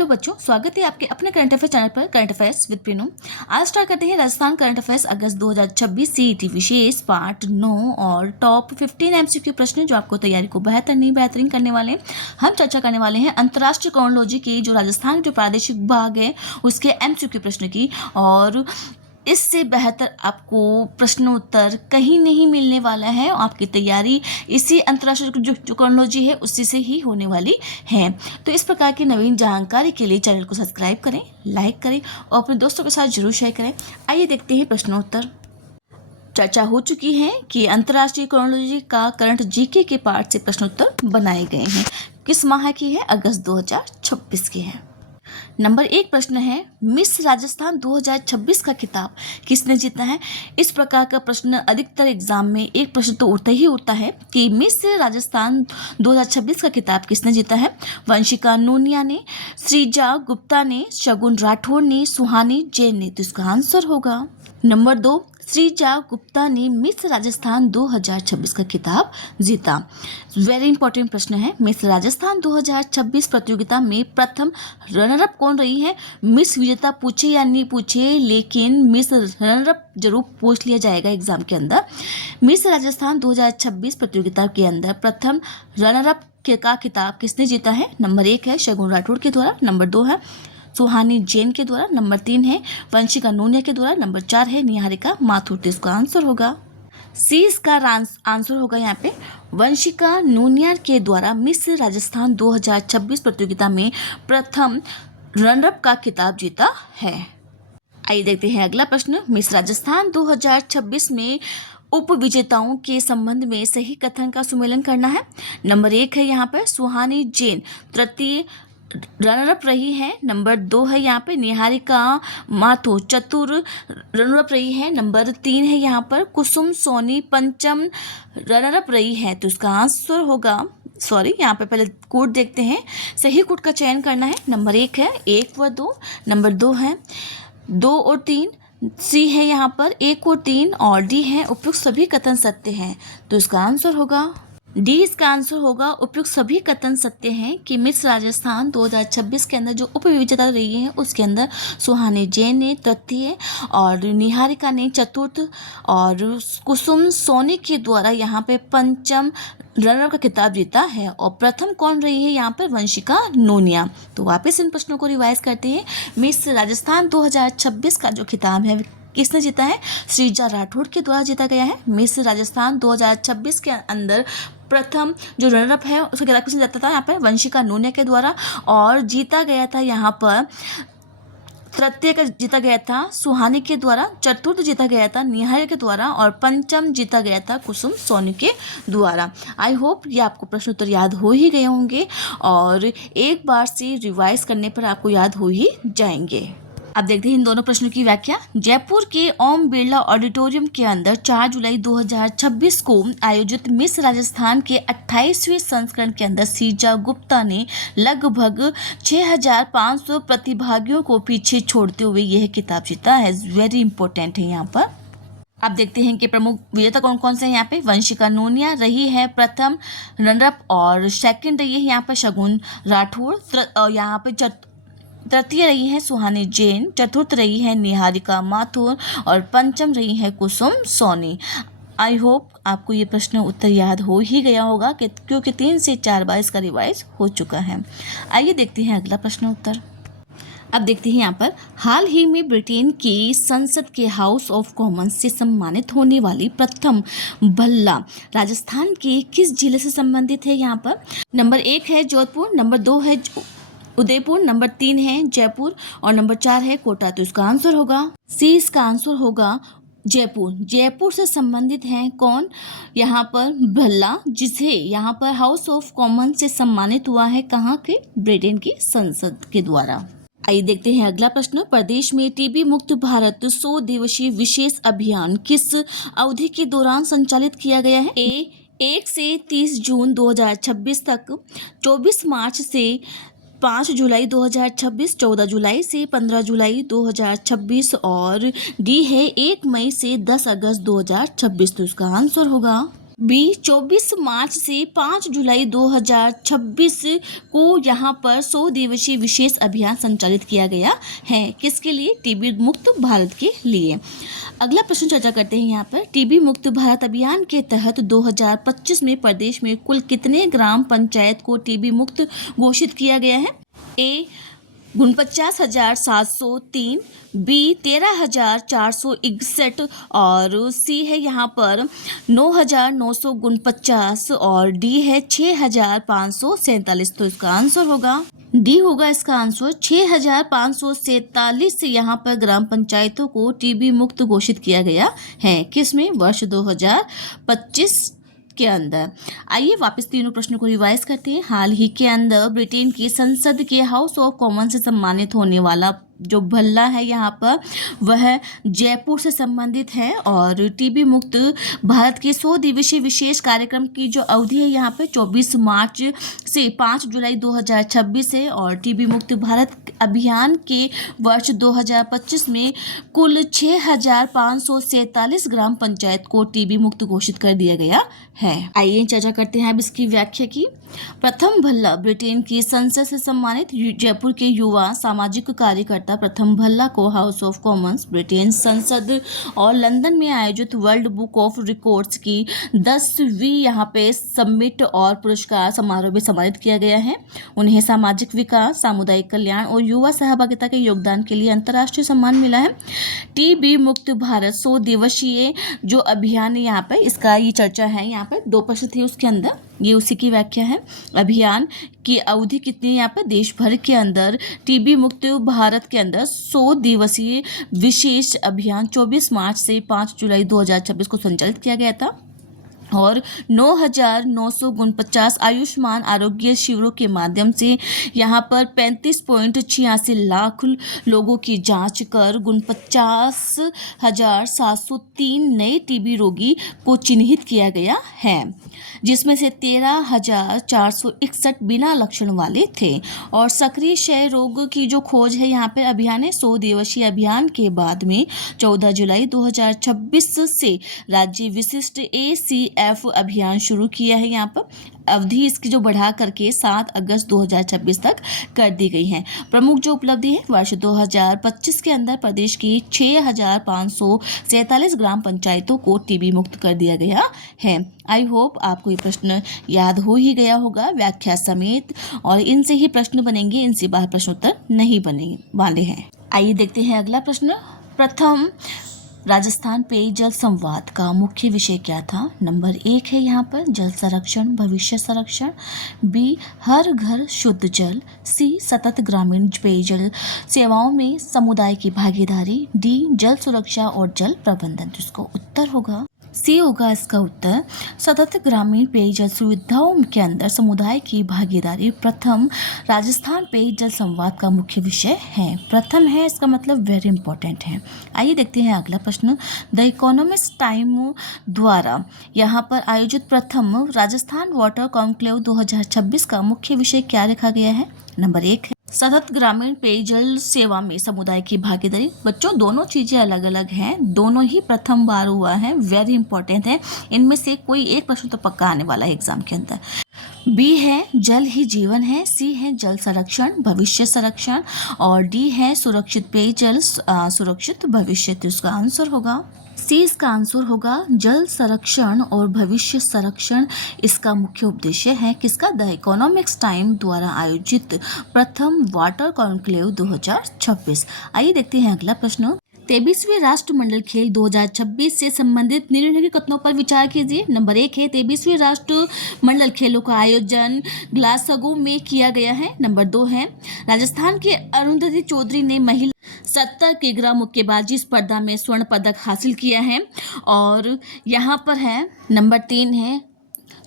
Hello बच्चों, स्वागत है आपके अपने करंट अफेयर चैनल पर करंट अफेयर्स विद प्रीनू। आज स्टार्ट करते हैं राजस्थान करंट अफेयर्स अगस्त 2026 सीईटी विशेष पार्ट 9 और टॉप 15 एमसीक्यू प्रश्न जो आपको तैयारी को बेहतरीन करने वाले हैं। हम चर्चा करने वाले हैं अंतर्राष्ट्रीय क्रोनोलॉजी की जो राजस्थान जो प्रादेशिक भाग है उसके एमसीक्यू प्रश्न की, और इससे बेहतर आपको प्रश्नोत्तर कहीं नहीं मिलने वाला है। आपकी तैयारी इसी अंतर्राष्ट्रीय जो क्रोनोलॉजी है उसी से ही होने वाली है। तो इस प्रकार की नवीन जानकारी के लिए चैनल को सब्सक्राइब करें, लाइक करें और अपने दोस्तों के साथ जरूर शेयर करें। आइए देखते हैं प्रश्नोत्तर। चर्चा हो चुकी है कि अंतर्राष्ट्रीय क्रोनोलॉजी का करंट जीके के पार्ट से प्रश्नोत्तर बनाए गए हैं। किस माह की है? अगस्त 2026 की है। नंबर 1 प्रश्न है, मिस राजस्थान 2026 का खिताब किसने जीता है? इस प्रकार का प्रश्न अधिकतर एग्जाम में एक प्रश्न तो उठता ही उठता है कि मिस राजस्थान 2026 का खिताब किसने जीता है? वंशिका नूनिया ने, श्रीजा गुप्ता ने, शगुन राठौड़ ने, सुहानी जैन ने। तो इसका आंसर होगा नंबर 2, श्रीजा गुप्ता ने मिस राजस्थान 2026 का खिताब जीता। वेरी इंपॉर्टेंट प्रश्न है। मिस राजस्थान 2026 प्रतियोगिता में प्रथम रनरअप कौन रही है? मिस विजेता पूछे या नहीं पूछे, लेकिन मिस रनरअप जरूर पूछ लिया जाएगा एग्जाम के अंदर। मिस राजस्थान 2026 प्रतियोगिता के अंदर प्रथम रनरअप का खिताब किसने जीता है? नंबर 1 है शगुन राठौड़ के द्वारा, नंबर 2 है सुहानी जैन के द्वारा, नंबर 3 है वंशिका नूनिया के द्वारा, नंबर 4 है निहारिका माथुर। तो इसका आंसर होगा सी। इसका आंसर होगा यहाँ पे वंशिका नूनिया के द्वारा मिस राजस्थान 2026 प्रतियोगिता में प्रथम रनरअप का खिताब जीता है। आइए देखते हैं अगला प्रश्न। मिस राजस्थान 2026 में उप विजेताओं के संबंध में सही कथन का सुमेलन करना है। नंबर 1 है यहाँ पर सुहानी जैन तृतीय रनरअप रही है, नंबर 2 है यहाँ पे निहारिका माथुर चतुर रनरअप रही है, नंबर 3 है यहाँ पर कुसुम सोनी पंचम रनरअप रही है। तो इसका आंसर होगा, यहाँ पे पहले कोड देखते हैं, सही कोड का चयन करना है। नंबर 1 है 1 व 2, नंबर 2 है 2 और 3, सी है यहाँ पर 1 और 3 और डी है उपयुक्त सभी कथन सत्य हैं। तो इसका आंसर होगा डी। इसका आंसर होगा उपयुक्त सभी कथन सत्य हैं कि मिस राजस्थान 2026 के अंदर जो उप विजेता रही है उसके अंदर सुहानी जैन ने तृतीय और निहारिका ने चतुर्थ और कुसुम सोनी के द्वारा यहाँ पे पंचम रनरअप का खिताब जीता है। और प्रथम कौन रही है यहाँ पर? वंशिका नूनिया। तो वापस इन प्रश्नों को रिवाइज करते हैं। मिस राजस्थान 2026 का जो खिताब है किसने जीता है? श्रीजा राठौड़ के द्वारा जीता गया है। मिस राजस्थान 2026 के अंदर प्रथम जो रनरअप है उसका खिताब किसने जीता था? यहाँ पर वंशिका नूनिया के द्वारा, और जीता गया था यहाँ पर तृतीय का जीता गया था सुहानी के द्वारा, चतुर्थ जीता गया था निहारिका के द्वारा और पंचम जीता गया था कुसुम सोनी के द्वारा। आई होप ये आपको प्रश्न उत्तर याद हो ही गए होंगे और एक बार से रिवाइज करने पर आपको याद हो ही जाएंगे। अब देखते हैं इन दोनों प्रश्नों की व्याख्या। जयपुर के ओम बिरला ऑडिटोरियम के अंदर 4 जुलाई 2026 को आयोजित मिस राजस्थान के 28वें संस्करण के अंदर श्रीजा गुप्ता ने लगभग 6500 प्रतिभागियों को पीछे छोड़ते हुए यह खिताब जीता है। वेरी इंपॉर्टेंट है यहाँ पर। अब देखते हैं कि प्रमुख विजेता कौन कौन से हैं यहाँ पे। वंशिका नूनिया रही है प्रथम रनरअप और सेकंड रही है यहाँ पर शगुन राठौड़, और यहाँ पे तृतीय रही है सुहानी जैन, चतुर्थ रही है निहारिका माथुर और पंचम रही है कुसुम सोनी। आई होप आपको ये प्रश्न उत्तर याद हो ही गया होगा क्योंकि 3 से 4 बार इसका रिवाइज हो चुका है। आइए देखते हैं अगला प्रश्न उत्तर। अब देखते हैं यहाँ पर, हाल ही में ब्रिटेन की संसद के हाउस ऑफ कॉमन्स से सम्मानित होने वाली प्रथम भल्ला राजस्थान के किस जिले से संबंधित है? यहाँ पर नंबर 1 है जोधपुर, नंबर 2 है उदयपुर, नंबर 3 है जयपुर और नंबर 4 है कोटा। तो इसका आंसर होगा सी। इसका आंसर होगा जयपुर। जयपुर से संबंधित हैं कौन? यहाँ पर भल्ला, जिसे यहाँ पर हाउस ऑफ कॉमन से सम्मानित हुआ है कहाँ के? ब्रिटेन की संसद के द्वारा। आइए देखते हैं अगला प्रश्न। प्रदेश में टीबी मुक्त भारत 100 दिवसीय विशेष अभियान किस अवधि के दौरान संचालित किया गया है? ए 1 से 30 जून 2026 तक, 24 मार्च से 5 जुलाई 2026, 14 जुलाई से 15 जुलाई 2026 और डी है 1 मई से 10 अगस्त 2026। तो इसका आंसर होगा बी 24 मार्च से 5 जुलाई 2026 को यहाँ पर 100 दिवसीय विशेष अभियान संचालित किया गया है। किसके लिए? टीबी मुक्त भारत के लिए। अगला प्रश्न चर्चा करते हैं यहाँ पर। टीबी मुक्त भारत अभियान के तहत 2025 में प्रदेश में कुल कितने ग्राम पंचायत को टीबी मुक्त घोषित किया गया है? ए 49,703, बी 13,461 और सी है यहाँ पर 9,949 और डी है 6,547। तो इसका आंसर होगा डी होगा इसका आंसर 6,547 यहाँ पर ग्राम पंचायतों को टीबी मुक्त घोषित किया गया है। किसमें? वर्ष 2025 के अंदर। आइए वापस तीनों प्रश्नों को रिवाइज करते हैं। हाल ही के अंदर ब्रिटेन की संसद के हाउस ऑफ कॉमन से सम्मानित होने वाला जो भल्ला है यहाँ पर वह जयपुर से संबंधित है और टीबी मुक्त भारत के 100 दिवसीय विशेष कार्यक्रम की जो अवधि है यहाँ पे 24 मार्च से 5 जुलाई 2026 है और टीबी मुक्त भारत अभियान के वर्ष 2025 में कुल 6,547 ग्राम पंचायत को टीबी मुक्त घोषित कर दिया गया है। आइए चर्चा करते हैं अब इसकी व्याख्या की। प्रथम भल्ला ब्रिटेन की संसद से सम्मानित जयपुर के युवा सामाजिक कार्यकर्ता प्रथम भल्ला को हाउस ऑफ कॉमन्स, ब्रिटेन संसद और लंदन में आयोजित वर्ल्ड बुक ऑफ रिकॉर्ड्स की 10वीं यहाँ पे समिट और पुरस्कार समारोह में सम्मानित किया गया है। उन्हें सामाजिक विकास, सामुदायिक कल्याण और युवा सहभागिता के योगदान के लिए अंतर्राष्ट्रीय सम्मान मिला है। टीबी मुक्त भारत 100 दिवसीय जो अभियान है यहाँ पे इसका ये चर्चा है। यहाँ पे 2 प्रश्न थे उसके अंदर, ये उसी की व्याख्या है। अभियान की अवधि कितनी है? यहाँ पर देश भर के अंदर टीबी मुक्त भारत के अंदर 100 दिवसीय विशेष अभियान 24 मार्च से 5 जुलाई 2026 को संचालित किया गया था और 9,949 आयुष्मान आरोग्य शिविरों के माध्यम से यहाँ पर 35.86 लाख लोगों की जांच कर 49,703 नए टीबी रोगी को चिन्हित किया गया है, जिसमें से 13,461 बिना लक्षण वाले थे। और सक्रिय क्षय रोग की जो खोज है यहाँ पर अभियान है 100 दिवसीय अभियान के बाद में 14 जुलाई 2026 से राज्य विशिष्ट ACF अभियान शुरू किया है। यहाँ पर अवधि इसकी जो बढ़ा करके 7 अगस्त 2026 तक कर दी गई है। प्रमुख जो उपलब्धि है वर्ष 2025 के अंदर प्रदेश की 6,547 ग्राम पंचायतों को टीबी मुक्त कर दिया गया है। आई होप आपको ये प्रश्न याद हो ही गया होगा व्याख्या समेत, और इनसे ही प्रश्न बनेंगे, इनसे बाहर प्रश्नोत्तर नहीं बने वाले हैं। आइए देखते हैं अगला प्रश्न। प्रथम राजस्थान पेयजल संवाद का मुख्य विषय क्या था? नंबर 1 है यहाँ पर जल संरक्षण भविष्य संरक्षण, बी हर घर शुद्ध जल, सी सतत ग्रामीण पेयजल सेवाओं में समुदाय की भागीदारी, डी जल सुरक्षा और जल प्रबंधन। तो इसका उत्तर होगा सी होगा इसका उत्तर सतत ग्रामीण पेयजल सुविधाओं के अंदर समुदाय की भागीदारी प्रथम राजस्थान पेयजल संवाद का मुख्य विषय है। प्रथम है इसका मतलब वेरी इंपॉर्टेंट है। आइए देखते हैं अगला प्रश्न। द इकोनॉमिस्ट टाइम द्वारा यहाँ पर आयोजित प्रथम राजस्थान वाटर कॉन्क्लेव 2026 का मुख्य विषय क्या रखा गया है? नंबर 1 है सतत ग्रामीण पेयजल सेवा में समुदाय की भागीदारी। बच्चों दोनों चीजें अलग अलग हैं, दोनों ही प्रथम बार हुआ है, वेरी इंपॉर्टेंट है। इनमें से कोई एक प्रश्न तो पक्का आने वाला है एग्जाम के अंदर। बी है जल ही जीवन है, सी है जल संरक्षण भविष्य संरक्षण और डी है सुरक्षित पेयजल सुरक्षित भविष्य। तो इसका आंसर होगा सी इसका आंसर होगा जल संरक्षण और भविष्य संरक्षण इसका मुख्य उद्देश्य है। किसका? द इकोनॉमिक्स टाइम द्वारा आयोजित प्रथम वाटर कॉन्क्लेव 2026। आइए देखते हैं अगला प्रश्न। 23वें राष्ट्रमंडल खेल 2026 से संबंधित निम्नलिखित कथनों पर विचार कीजिए। नंबर 1 है 23वें राष्ट्रमंडल खेलों का आयोजन ग्लासगो में किया गया है। नंबर 2 है राजस्थान के अरुंधति चौधरी ने महिला 70 किग्रा मुक्केबाजी स्पर्धा में स्वर्ण पदक हासिल किया है। और यहाँ पर है नंबर 3 है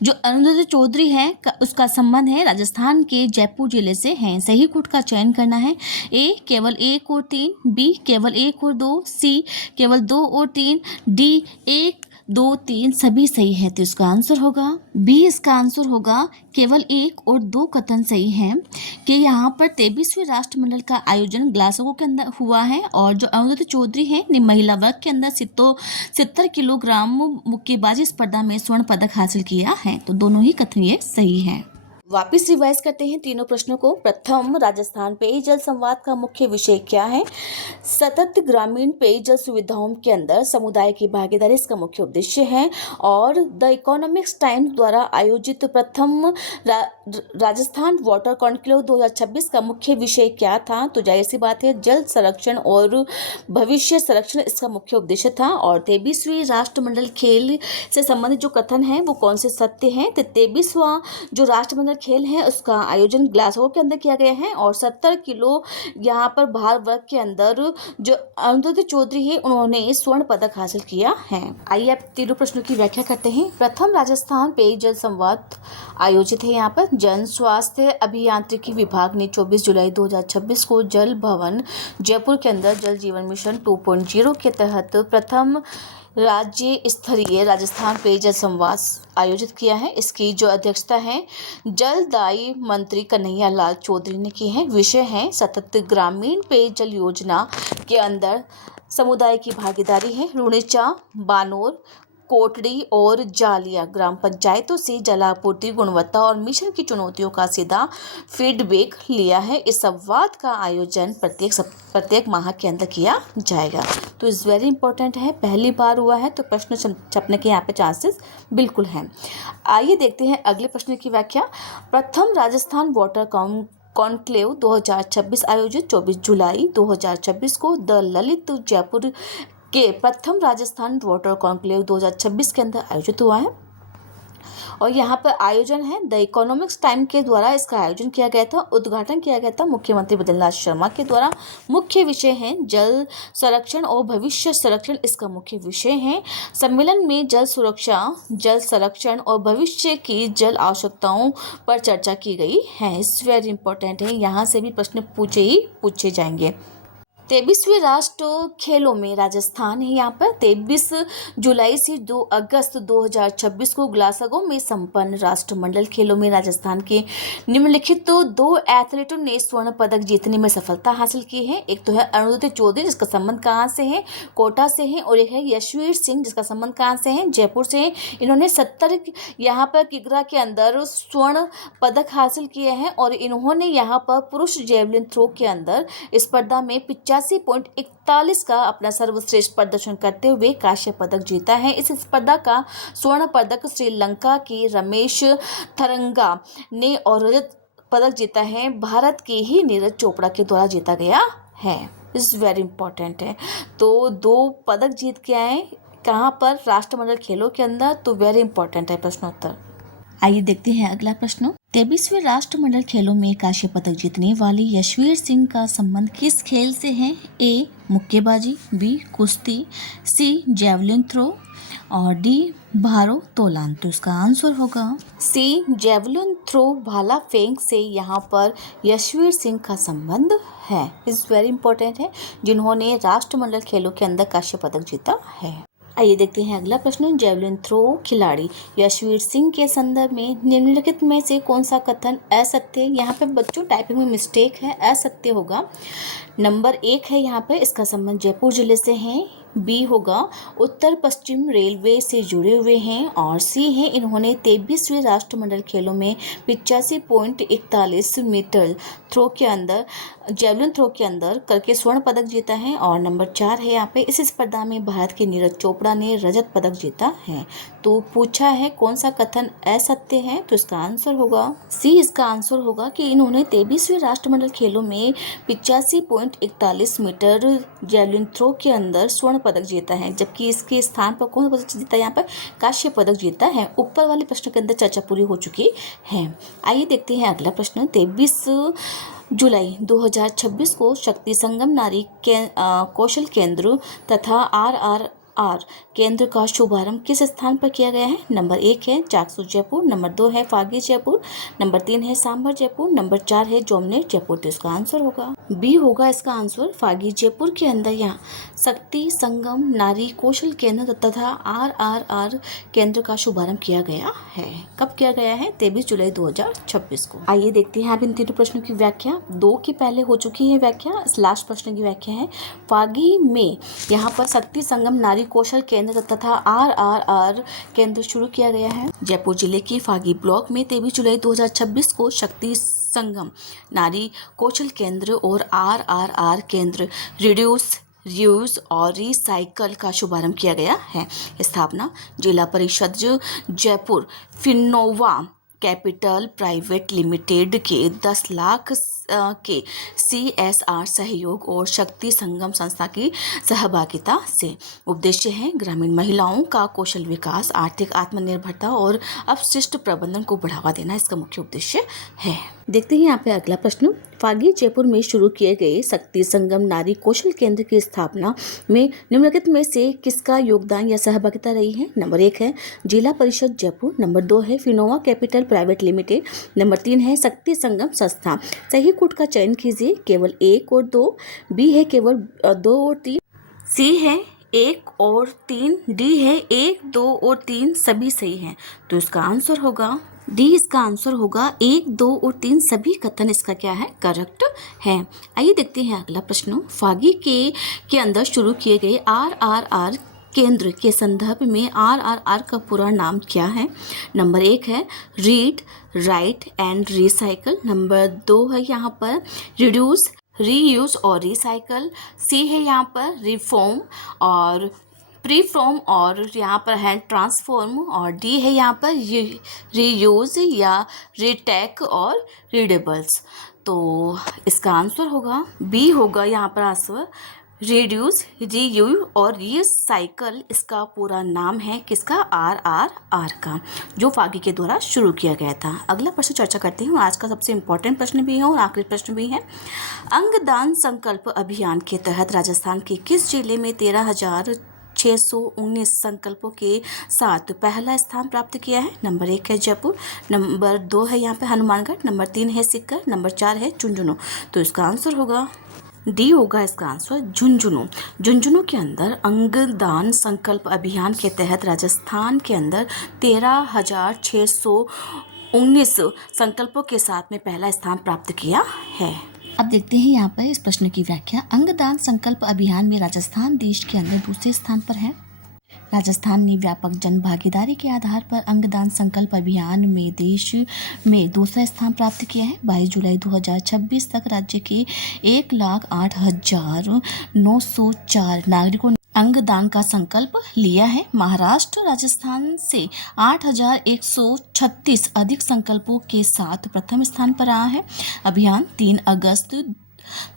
जो अरुंधति चौधरी है उसका संबंध है राजस्थान के जयपुर जिले से है। सही कोट का चयन करना है। ए केवल 1 और 3, बी केवल 1 और 2, सी केवल 2 और 3, डी 1 2, 3 सभी सही है, तो इसका आंसर होगा बी। इसका आंसर होगा केवल 1 और 2 कथन सही हैं कि यहाँ पर 23वें राष्ट्रमंडल का आयोजन ग्लासगो के अंदर हुआ है और जो अरुंधति चौधरी है ने महिला वर्ग के अंदर 70 किलोग्राम मुक्केबाजी स्पर्धा में स्वर्ण पदक हासिल किया है। तो दोनों ही कथन ये सही है। वापिस रिवाइज करते हैं तीनों प्रश्नों को। प्रथम, राजस्थान पेयजल संवाद का मुख्य विषय क्या है? सतत ग्रामीण पेयजल सुविधाओं के अंदर समुदाय की भागीदारी इसका मुख्य उद्देश्य है। और द इकोनॉमिक्स टाइम्स द्वारा आयोजित प्रथम राजस्थान वाटर कॉन्क्लेव 2026 का मुख्य विषय क्या था? तो जाहिर सी बात है, जल संरक्षण और भविष्य संरक्षण इसका मुख्य उद्देश्य था। और 23वीं राष्ट्रमंडल खेल से संबंधित जो कथन है वो कौन से सत्य हैं? तो 23वां जो राष्ट्रमंडल खेल है उसका आयोजन ग्लासगो के अंदर किया गया है और 70 किलो यहाँ पर भार वर्ग के अंदर जो अरुंधति चौधरी है उन्होंने स्वर्ण पदक हासिल किया है। आइए अब तीनों प्रश्नों की व्याख्या करते हैं। प्रथम, राजस्थान पेयजल संवाद आयोजित है यहाँ पर जन स्वास्थ्य अभियांत्रिकी विभाग ने 24 जुलाई 2026 को जल भवन जयपुर के अंदर जल जीवन मिशन 2.0 के तहत प्रथम राज्य स्तरीय राजस्थान पेयजल संवाद आयोजित किया है। इसकी जो अध्यक्षता है जलदायी मंत्री कन्हैया लाल चौधरी ने की है। विषय है सतत ग्रामीण पेयजल योजना के अंदर समुदाय की भागीदारी है। रुणिचा, बानोर, कोटड़ी और जालिया ग्राम पंचायतों से जलापूर्ति गुणवत्ता और मिशन की चुनौतियों का सीधा फीडबैक लिया है। इस संवाद का आयोजन प्रत्येक माह के अंदर किया जाएगा। तो इस वेरी इंपॉर्टेंट है, पहली बार हुआ है तो प्रश्न छपने के यहाँ पे चांसेस बिल्कुल हैं। आइए देखते हैं अगले प्रश्न की व्याख्या। प्रथम राजस्थान वाटर कॉन्क्लेव 2026 आयोजित 24 जुलाई 2026 को द ललित जयपुर के प्रथम राजस्थान वाटर कॉन्क्लेव 2026 के अंदर आयोजित हुआ है। और यहाँ पर आयोजन है द इकोनॉमिक्स टाइम के द्वारा इसका आयोजन किया गया था। उद्घाटन किया गया था मुख्यमंत्री बद्रीनाथ शर्मा के द्वारा। मुख्य विषय है जल संरक्षण और भविष्य संरक्षण इसका मुख्य विषय है। सम्मेलन में जल सुरक्षा, जल संरक्षण और भविष्य की जल आवश्यकताओं पर चर्चा की गई है। इट्स वेरी इंपॉर्टेंट है, यहाँ से भी प्रश्न पूछे जाएंगे। 23वें राष्ट्र खेलों में राजस्थान है यहाँ पर 23 जुलाई से 2 अगस्त 2026 को ग्लासगो में संपन्न राष्ट्रमंडल खेलों में राजस्थान के निम्नलिखित 2 एथलीटों ने स्वर्ण पदक जीतने में सफलता हासिल की है। एक तो है अरुंधति चौधरी जिसका संबंध कहाँ से है? कोटा से है। और एक है यशवीर सिंह जिसका संबंध कहाँ से है? जयपुर से है। इन्होंने 70 यहाँ पर किग्रा के अंदर स्वर्ण पदक हासिल किए हैं। और इन्होंने यहाँ पर पुरुष जेवलिन थ्रो के अंदर स्पर्धा में 85.41 का अपना सर्वश्रेष्ठ प्रदर्शन करते हुए कांस्य पदक जीता है। इस स्पर्धा का स्वर्ण पदक श्रीलंका की रमेश थरंगा ने और रजत पदक जीता है भारत के ही नीरज चोपड़ा के द्वारा जीता गया है। इस वेरी इंपॉर्टेंट है। तो 2 पदक जीत के आए कहाँ पर? राष्ट्रमंडल खेलों के अंदर। तो वेरी इंपॉर्टेंट है प्रश्नोत्तर। आइए देखते हैं अगला प्रश्न। 23वें राष्ट्रमंडल खेलों में कांस्य पदक जीतने वाली यशवीर सिंह का संबंध किस खेल से है? ए मुक्केबाजी, बी कुश्ती, सी जेवलिन थ्रो और डी भारोत्तोलन। तो इसका आंसर होगा सी जेवलिन थ्रो भाला फेंक से यहाँ पर यशवीर सिंह का संबंध है। इस वेरी इंपॉर्टेंट है, जिन्होंने राष्ट्रमंडल खेलों के अंदर कांस्य पदक जीता है। आइए देखते हैं अगला प्रश्न। जेवलिन थ्रो खिलाड़ी यशवीर सिंह के संदर्भ में निम्नलिखित में से कौन सा कथन असत्य? यहाँ पे बच्चों टाइपिंग में मिस्टेक है, असत्य होगा। नंबर 1 है यहाँ पे, इसका संबंध जयपुर जिले से है। बी होगा उत्तर पश्चिम रेलवे से जुड़े हुए हैं। और सी है इन्होंने 23वें राष्ट्रमंडल खेलों में 85.41 मीटर थ्रो के अंदर जेवलिन थ्रो के अंदर करके स्वर्ण पदक जीता है। और नंबर 4 है यहाँ पे, इस स्पर्धा में भारत के नीरज चोपड़ा ने रजत पदक जीता है। तो पूछा है कौन सा कथन असत्य है? तो इसका आंसर होगा सी। इसका आंसर होगा कि इन्होंने 23वें राष्ट्रमंडल खेलों में 85.41 मीटर जेवलिन थ्रो के अंदर स्वर्ण पदक जीता है। जबकि इसके स्थान पर कौन पदक जीता है? यहाँ पर कांस्य पदक जीता है। ऊपर वाले प्रश्न के अंदर चर्चा पूरी हो चुकी है। आइए देखते हैं अगला प्रश्न। 23 जुलाई 2026 को शक्ति संगम नारी कौशल केंद्र तथा आर केंद्र का शुभारंभ किस स्थान पर किया गया है? नंबर 1 है जागसू जयपुर, नंबर 2 है फागी जयपुर, नंबर 3 है सांभर जयपुर, नंबर 4 है जोमनेर जयपुर। तो इसका आंसर होगा बी होगा इसका आंसर। फागी जयपुर के अंदर यहाँ शक्ति संगम नारी कौशल केंद्र तथा RRR केंद्र का शुभारंभ किया गया है। कब किया गया है? 23 जुलाई 2026 को। आइए देखते हैं अब इन तीनों प्रश्नों की व्याख्या। 2 की पहले हो चुकी है व्याख्या, इस लास्ट प्रश्न की व्याख्या है। फागी में यहाँ पर शक्ति संगम नारी कौशल केंद्र तथा RRR केंद्र शुरू किया गया है। जयपुर जिले के फागी ब्लॉक में 23 जुलाई 2026 को शक्ति संगम नारी कौशल केंद्र और RRR केंद्र रिड्यूस रीयूज और रिसाइकल का शुभारंभ किया गया है। स्थापना जिला परिषद जयपुर फिनोवा कैपिटल प्राइवेट लिमिटेड के 10 लाख के CSR सहयोग और शक्ति संगम संस्था की सहभागिता से। उद्देश्य है ग्रामीण महिलाओं का कौशल विकास, आर्थिक आत्मनिर्भरता और अपशिष्ट प्रबंधन को बढ़ावा देना इसका मुख्य उद्देश्य है। देखते हैं यहाँ पे अगला प्रश्न। फागी जयपुर में शुरू किए गए शक्ति संगम नारी कौशल केंद्र की स्थापना में निम्नलिखित में से किसका योगदान या सहभागिता रही है? नंबर 1 है जिला परिषद जयपुर, नंबर 2 है फिनोवा कैपिटल प्राइवेट लिमिटेड, नंबर 3 है शक्ति संगम संस्था। सही कोड का चयन कीजिए, केवल 1 और 2, बी है केवल 2 और 3, सी है 1 और 3, डी है 1, 2 और 3 सभी सही हैं। तो इसका आंसर होगा डी। इसका आंसर होगा 1, 2 और 3 सभी कथन इसका क्या है? करेक्ट है। आइए देखते हैं अगला प्रश्न। फागी के अंदर शुरू किए गए RRR केंद्र के संदर्भ में RRR का पूरा नाम क्या है? नंबर 1 है read write and recycle, number 2 है यहाँ पर रिड्यूस रीयूज और रिसाइकल, सी है यहाँ पर रिफॉर्म और प्रीफॉर्म और यहाँ पर है ट्रांसफॉर्म, और डी है यहाँ पर रीयूज या रिटेक और रीडेबल्स। तो इसका आंसर होगा बी होगा यहाँ पर आंसर रिड्यूस रीयूज और रिसाइकल। इसका पूरा नाम है किसका? RRR का, जो फागी के द्वारा शुरू किया गया था। अगला प्रश्न चर्चा करते हैं, आज का सबसे इम्पोर्टेंट प्रश्न भी है और आखिरी प्रश्न भी है। अंगदान संकल्प अभियान के तहत राजस्थान के किस जिले में 13,619 संकल्पों के साथ पहला स्थान प्राप्त किया है? नंबर 1 है जयपुर, नंबर 2 है यहाँ पे हनुमानगढ़, नंबर 3 है सीकर, नंबर 4 है झुंझुनू। तो इसका आंसर होगा डी होगा इसका आंसर झुंझुनू। झुंझुनू के अंदर अंगदान संकल्प अभियान के तहत राजस्थान के अंदर 13,619 संकल्पों के साथ में पहला स्थान प्राप्त किया है। अब देखते हैं यहाँ पर इस प्रश्न की व्याख्या। अंगदान संकल्प अभियान में राजस्थान देश के अंदर दूसरे स्थान पर है। राजस्थान ने व्यापक जन भागीदारी के आधार पर अंगदान संकल्प अभियान में देश में दूसरा स्थान प्राप्त किया है। 22 जुलाई 2026 तक राज्य के 1,08,904 नागरिकों ने अंगदान का संकल्प लिया है। महाराष्ट्र राजस्थान से 8,136 अधिक संकल्पों के साथ प्रथम स्थान पर रहा है। अभियान 3 अगस्त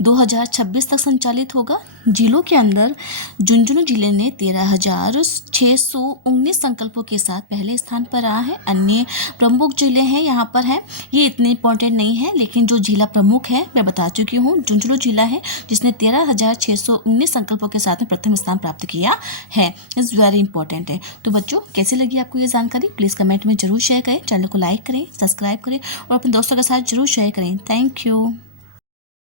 2026 तक संचालित होगा। जिलों के अंदर झुंझुनू जिले ने 13,619 संकल्पों के साथ पहले स्थान पर रहा है। अन्य प्रमुख जिले हैं यहाँ पर है, ये इतने इंपॉर्टेंट नहीं है, लेकिन जो जिला प्रमुख है मैं बता चुकी हूँ। झुंझुनू जिला है जिसने 13,619 संकल्पों के साथ में प्रथम स्थान प्राप्त किया है। इट्स वेरी इंपॉर्टेंट है। तो बच्चों, कैसी लगी आपको ये जानकारी? प्लीज़ कमेंट में जरूर शेयर करें, चैनल को लाइक करें, सब्सक्राइब करें और अपने दोस्तों के साथ जरूर शेयर करें। Thank you.